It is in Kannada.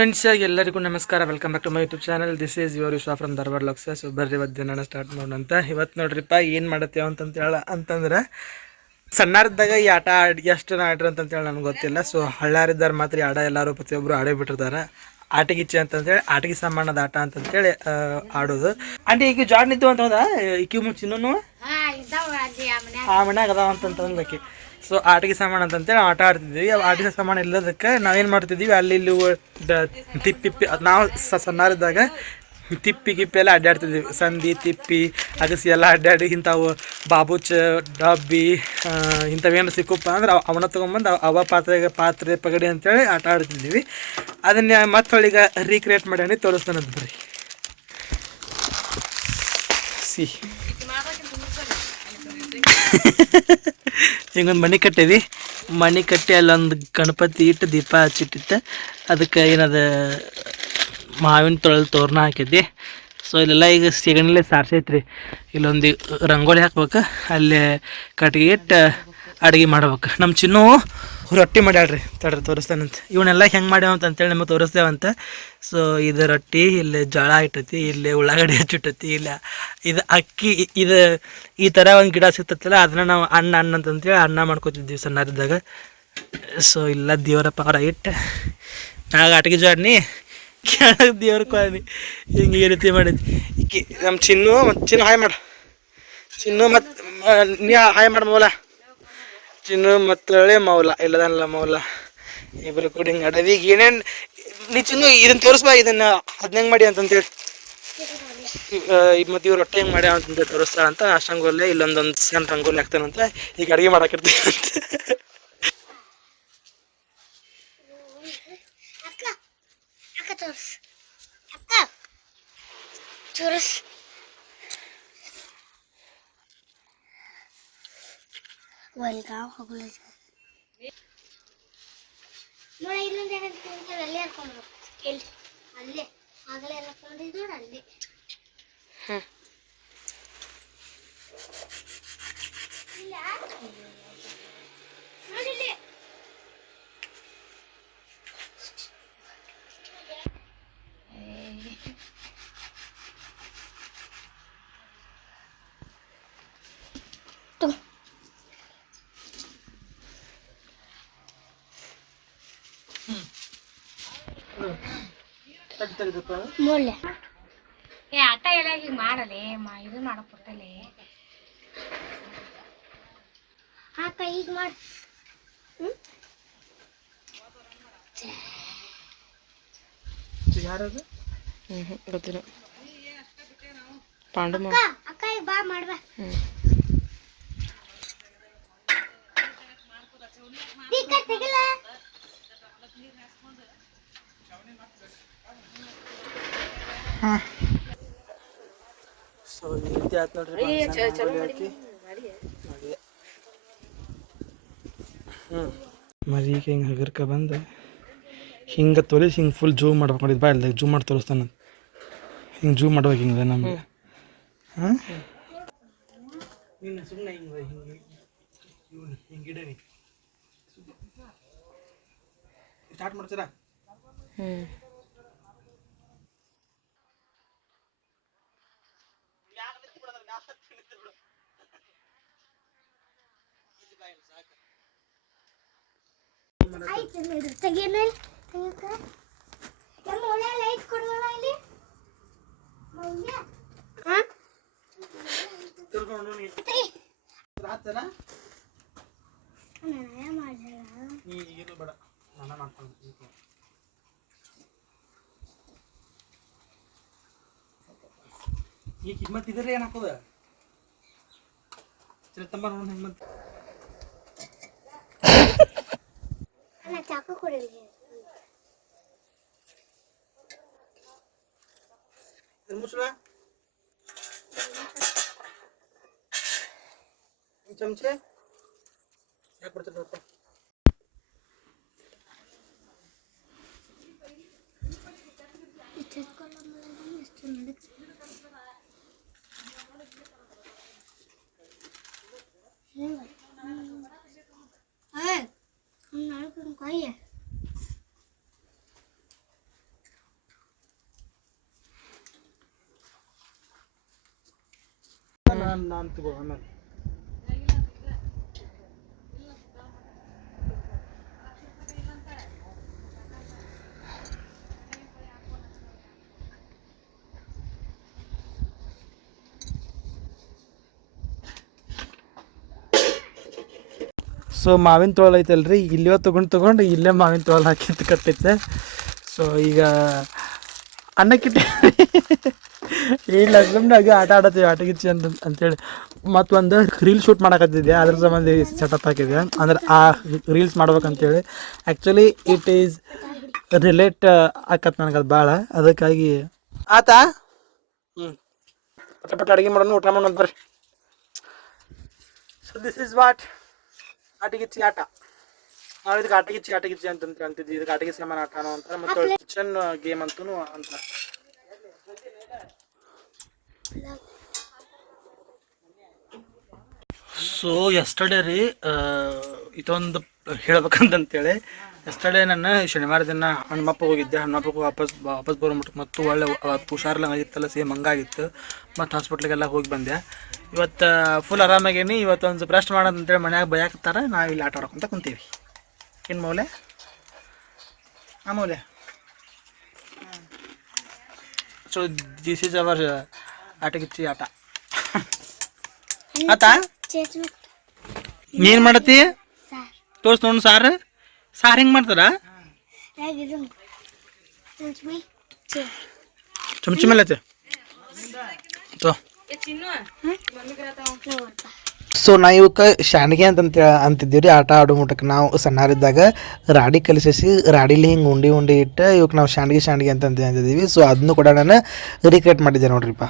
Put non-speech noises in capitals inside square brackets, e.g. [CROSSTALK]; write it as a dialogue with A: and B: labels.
A: ಫ್ರೆಂಡ್ಸ್ ಎಲ್ಲರಿಗೂ ನಮಸ್ಕಾರ. Welcome back to my YouTube channel this is your Vishwa from Dharwad ಲಕ್ಸ so ಬರ್ರಿ ಇವತ್ತು ದಿನ ಸ್ಟಾರ್ಟ್ ಮಾಡೋಣಂತ. ಇವತ್ತು ನೋಡ್ರಿಪ್ಪ ಏನು ಮಾಡತ್ತೇವೆ ಅಂತಂತ ಹೇಳ ಅಂತಂದ್ರೆ ಸಣ್ಣರಿದ್ದಾಗ ಈ ಆಟ ಆಡಿ ಎಷ್ಟು ಜನ ಆಡ್ರಿ ಅಂತಂತೇಳಿ ನನಗೆ ಗೊತ್ತಿಲ್ಲ. ಸೊ ಹಳ್ಳಾರಿದ್ದಾರೆ ಮಾತ್ರ ಆಡ ಎಲ್ಲರೂ ಪ್ರತಿಯೊಬ್ಬರು ಆಡೇ ಬಿಟ್ಟಿರ್ತಾರೆ. ಆಟಗಿಚ್ಚೆ ಅಂತಂತೇಳಿ ಆಟಗಿ ಸಾಮಾನದ ಆಟ ಅಂತಂತೇಳಿ ಆಡೋದು. ಆಂಟಿ ಈಗ ಜಾಡ್ ನಿದ್ದು ಅಂತ ಈ ಈಕಿ ಚಿನ್ನೂ ಆ ಮನ್ಯಾಗ. ಅದಾವ ಅಂತಂತಂದ್ಲಕ್ಕೆ ಸೊ ಆಟಿಕೆ ಸಾಮಾನು ಅಂತಂತೇಳಿ ಆಟ ಆಡ್ತಿದ್ವಿ. ಅವು ಆಟಿಕೆ ಸಾಮಾನು ಇಲ್ಲದಕ್ಕೆ ನಾವೇನು ಮಾಡ್ತಿದ್ವಿ? ಅಲ್ಲಿ ಇಲ್ಲಿ ತಿಪ್ಪಿಪ್ಪಿ ನಾವು ಸ- ಸಣ್ಣರಿದ್ದಾಗ ತಿಪ್ಪಿ ಗಿಪ್ಪಿ ಎಲ್ಲ ಅಡ್ಡಾಡ್ತಿದ್ವಿ. ಸಂದಿ ತಿಪ್ಪಿ ಅಗಸಿ ಎಲ್ಲ ಅಡ್ಡಾಡಿ ಇಂಥವು ಬಾಬುಚ ಡಬ್ಬಿ ಇಂಥವೇನು ಸಿಕ್ಕಪ್ಪ ಅಂದ್ರೆ ಅವನ ಅವನ್ನ ತೊಗೊಂಬಂದು ಅವ- ಅವ ಪಾತ್ರೆ ಪಾತ್ರೆ ಪಗಡಿ ಅಂತೇಳಿ ಆಟ ಆಡ್ತಿದ್ವಿ. ಅದನ್ನ ಮತ್ತೆ ಈಗ ರೀಕ್ರಿಯೇಟ್ ಮಾಡಿ ತೋರಿಸ್ತಾನೆ ಬರ್ರಿ. ಸಿ. [LAUGHS] ಹಿಂಗೊಂದು ಮನೆ ಕಟ್ಟೇವಿ ಮನೆ ಕಟ್ಟಿ ಅಲ್ಲೊಂದು ಗಣಪತಿ ಇಟ್ಟು ದೀಪ ಹಚ್ಚಿಟ್ಟಿತ್ತು. ಅದಕ್ಕೆ ಏನದು, ಮಾವಿನ ತೊಳಲ್ ತೋರಣ ಹಾಕಿದ್ದೆ ಸೊ ಇಲ್ಲೆಲ್ಲ ಈಗ ಸೆಗಣಿಲೆ ಸಾರ್ಸೈತ್ರಿ. ಇಲ್ಲೊಂದು ರಂಗೋಲಿ ಹಾಕ್ಬೇಕು. ಅಲ್ಲೇ ಕಟ್ಟಿಗೆ ಇಟ್ಟು ಅಡುಗೆ ಮಾಡ್ಬೇಕು. ನಮ್ಮ ಚಿನ್ನು ರೊಟ್ಟಿ ಮಾಡ್ಯಾಳ್ರಿ ತಡ್ರಿ ತೋರಿಸ್ತಾನಂತ. ಇವನ್ನೆಲ್ಲ ಹೆಂಗೆ ಮಾಡ್ಯಾವ ಅಂತೇಳಿ ನಿಮಗೆ ತೋರಿಸ್ತೇವಂತ. ಸೊ ಇದು ರೊಟ್ಟಿ, ಇಲ್ಲಿ ಜೋಳ ಇಟ್ಟೈತಿ, ಇಲ್ಲಿ ಉಳ್ಳಾಗಡ್ಡಿ ಹಚ್ಚಿಟ್ಟೈತಿ ಇಲ್ಲ ಇದು ಅಕ್ಕಿ ಇದು ಈ ಥರ ಒಂದು ಗಿಡ ಸಿಗ್ತತ್ತಲ್ಲ ಅದನ್ನ ನಾವು ಅಣ್ಣ ಅನ್ನ ಅಂತಂತೇಳಿ ಅನ್ನ ಮಾಡ್ಕೊತಿದ್ವಿ ಸಣ್ಣರಿದ್ದಾಗ. ಸೊ ಇಲ್ಲ ದೇವರ ಪಾರ ಇಟ್ಟು ನಾಗ ಆಟಗಿ ಜಾಡ್ನಿ, ಕೆಳಗೆ ದೇವ್ರ ಕ್ವಾನಿ ಹಿಂಗೆ ಈ ರೀತಿ ಮಾಡಿದ್ವಿ. ಈಕಿ ನಮ್ಮ ಚಿನ್ನು ಮತ್ತು ಚಿನ್ನು ಹಾಯ್ ಮಾಡು. ಚಿನ್ನು ಮತ್ತು ನೀ ಹಾಯ್ ಮಾಡ ಚಿನ್ನು ಮತ್ತೆ ಮೌಲ, ಇಲ್ಲದಲ್ಲ ಮೌಲ? ಇಬ್ಬರು ಕೂಡ ಹಿಂಗೆ ಆಡೋದು ಈಗ ಏನೇನು ನೀ ಚಿನ್ನು ಇದನ್ನು ತೋರಿಸ್ಬಾ, ಇದನ್ನು ಅದನ್ನ ಹೆಂಗೆ ಮಾಡಿ ಅಂತಂತೇಳಿ. ಮತ್ತು ಇವ್ರು ರೊಟ್ಟೆ ಹೆಂಗೆ ಮಾಡ್ಯಾವ ಅಂತಂತ ತೋರಿಸ್ತಾರಂತ ಅಷ್ಟು ರಂಗೋಲಿ, ಇಲ್ಲೊಂದೊಂದು ಸಣ್ಣ ರಂಗೋಲಿ ಹಾಕ್ತಾನಂತ ಈಗ ಅಡುಗೆ ಮಾಡಾಕಿರ್ತೀವಿ ಅಂತ.
B: ತೋರ್ಸ್ ಅಕ್ಕ ನೋಡಿ ಇನ್ನೊಂದು ಏನಂತ ಅಲ್ಲೇ ಹಾಕೊಂಡು ಎಲ್ಲಿ ಅಲ್ಲೇ. ಆಗಲೇ ಹಾಕೊಂಡಿದ್ದು ನೋಡಿ ಅಲ್ಲೇ. ಇಲ್ಲ ಮೂಲೆ
C: ಏ ಆಟ ಎಲ್ಲ ಈಗ ಮಾಡಲೆ ಮಾ ಇದು ಮಾಡಕ್ ಬರ್ತಲೆ
B: ಅಕ್ಕ ಈಗ ಮಾಡಿ
A: ಯಾರದು? ಹ್ಞೂ ಗೊತ್ತಿಲ್ಲ. ಪಾಂಡು
B: ಅಕ್ಕ ಈಗ ಬಾ ಮಾಡ್ಬಾ.
A: ಸೊ ಈ ರೀತಿ ಆಯ್ತು ನೋಡ್ರಿ ಹ್ಞೂ ಮರಿಗೆ ಹಿಂಗೆ. ಹಗರ್ಕ ಬಂದು ಹಿಂಗೆ ತೋರಿಸಿ ಹಿಂಗೆ ಫುಲ್ ಜೂಮ್ ಮಾಡ್ಬೇಕು ನೋಡಿದ್ ಬಾ ಇಲ್ಲ ಜೂಮ್ ಮಾಡಿ ತೋರಿಸ್ತಾನ ಹಿಂಗೆ ಜೂಮ್ ಮಾಡ್ಬೇಕು ಹಿಂಗೆ ನಮ್ಗೆ. ಹಾಂ? ನೀನು ಸುಮ್ಮನೆ ಹಿಂಗೆ ಹಿಂಗೆ ಇವನು ಹಿಂಗೆ ಇಡೀನಿ ಸ್ಟಾರ್ಟ್ ಮಾಡ್ತೀರಾ
B: ಆಯ್ತು ನೀರು ನಮ್ಮ ಒಳ್ಳೆ ಲೈಟ್ ಕೊಡೋಣ ಇಲ್ಲಿ ಮೌಲ್ಯ ಹಾಂ
A: ರಾತ್ರಿ
B: ನಾನು
A: ನೀ ಏನು ಬೇಡ ನಾನು ಮಾಡ್ಕೊಂಡು ಈ ಕಿಮ್ಮತ್ ಇದ್ರೆ ಏನು ಹಾಕೋದ ಚಿರತಂಬ ನೋಡು ಹೆಂಗೆ
B: চাকা করে মশলা
A: चमचे एक पड़ते तो चेक
B: कर लो मैं इसको मिक्स
A: ನಾನು ನಾನು ತಗೋ ಆಮೇಲೆ ಸೊ ಮಾವಿನ ತೋಳ ಐತಲ್ರಿ. ಇಲ್ಲೇ ತೊಗೊಂಡು ತೊಗೊಂಡು ಇಲ್ಲೇ ಮಾವಿನ ತೋಳ ಹಾಕಿ ಕಟ್ಟಿದ್ದೆ. ಸೊ ಈಗ ಅನ್ನಕ್ಕಿಟ್ಟೆ [LAUGHS] ಇಲ್ಲ ಸುಮ್ಮನಾಗ ಆಟ ಆಡತ್ತೀವಿ, ಆಟ ಗಿಚ್ಚಿ ಅಂತ, ಅಂತೇಳಿ. ಮತ್ತೊಂದು ರೀಲ್ ಶೂಟ್ ಮಾಡಕತ್ತಿದ್ದೆ, ಅದ್ರ ಸಂಬಂಧ ಸೆಟಪ್ ಹಾಕಿದೆ ಅಂದ್ರೆ ಆ ರೀಲ್ಸ್ ಮಾಡ್ಬೇಕಂತೇಳಿ. ಆ್ಯಕ್ಚುಲಿ ಇಟ್ ಈಸ್ ರಿಲೇಟ್ ಆಕತ್ ನನಗೆ ಅದು ಭಾಳ ಅದಕ್ಕಾಗಿ ಆತ? ಹ್ಞೂ ಪಟ ಪಟ ಅಡುಗೆ ಮಾಡೋಣ, ಊಟ ಮಾಡೋಣ ಬರ್ರಿ. ಸೊ ದಿಸ್ ಇಸ್ ವಾಟ್ ಆಟಗಿಚ್ಚಿ ಆಟ. ನಾವು ಇದಕ್ಕೆ ಆಟಗಿಚ್ಚಿ ಆಟಗಿಚ್ಚಿ ಅಂತ ಅಂತಿದ್ವಿ ಇದಕ್ಕೆ ಆಟಗಿಚ್ಚಿ ಸಾಮಾನು ಆಟ ಅಂತಾರೆ ಮತ್ತು ಕಿಚನ್ ಗೇಮ್ ಅಂತೂ. ಅಂತಾರೆ ಸೊ ಎಸ್ಟರ್ಡೇ ರೀ ಇದೊಂದು ಹೇಳ್ಬೇಕಂತಂತೇಳಿ ಎಸ್ಟರ್ಡೇ ನಾನು ಶನಿವಾರ ದಿನ ಹಣ್ಮಪ್ಪ ಹೋಗಿದ್ದೆ. ಹಣ್ಮಪ್ಪಗೆ ವಾಪಸ್ ವಾಪಸ್ ಬರೋ ಮಟ್ಟಕ್ಕೆ ಮತ್ತು ಒಳ್ಳೆ ಹುಷಾರಿಲ್ಲ ಆಗಿತ್ತಲ್ಲ ಸೇಮ್ ಹಂಗಾಗಿತ್ತು. ಮತ್ತು ಹಾಸ್ಪಿಟ್ಲಿಗೆಲ್ಲ ಹೋಗಿ ಬಂದೆ. ಇವತ್ತು ಫುಲ್ ಆರಾಮಾಗೇನಿ. ಇವತ್ತು ಒಂದು ಸ್ವಲ್ಪ ರೆಸ್ಟ್ ಮಾಡೋದಂತೇಳಿ ಮನ್ಯಾಗ ಬಯಾಕತ್ತಾರ. ನಾವು ಇಲ್ಲಿ ಆಟ ಆಡ್ಕೊತ ಕುಂತೀವಿ. ಏನು ಮೌಲ್ಯ? ಆ ಮೌಲೆ ಸೊ ದಿಸ್ ಈಸ್ ಅವರ್ ಆಟಗಿಚ್ಚಿ ಆಟ. ಆತ? ಮಾಡತ್ತಿ?
B: ಸಾರ್.
A: ತೋರ್ಸ್ ನೋಡ್ ಸಾರು. ಸಾರು ಹೆಂಗ್ ಮಾಡ್ತಾರ? ಚಮಚಿ ಮೇಲೆ ತೋ. ಸೊ ನಾ ಇವಕ್ಕೆ ಶಾಣಿಗೆ ಅಂತ ಅಂತಿದ್ದೀವಿ ರೀ ಆಟ ಆಡೋ ಮುಟಕ್ಕೆ ನಾವು ಸಣ್ಣರಿದ್ದಾಗ ರಾಡಿ ಕಲಿಸಿ ರಾಡಿಲಿ ಹಿಂಗೆ ಉಂಡಿ ಉಂಡಿ ಇಟ್ಟು ಇವಕ್ಕೆ ನಾವು ಶಾಂಡಿಗೆ ಶಾಂಡಿಗೆ ಅಂತ ಅಂತಿದ್ದೀವಿ ಸೊ ಅದನ್ನು ಕೂಡ ನಾನು ರೀಕ್ರಿಯೇಟ್ ಮಾಡಿದ್ದೆ ನೋಡ್ರಿಪ್ಪ.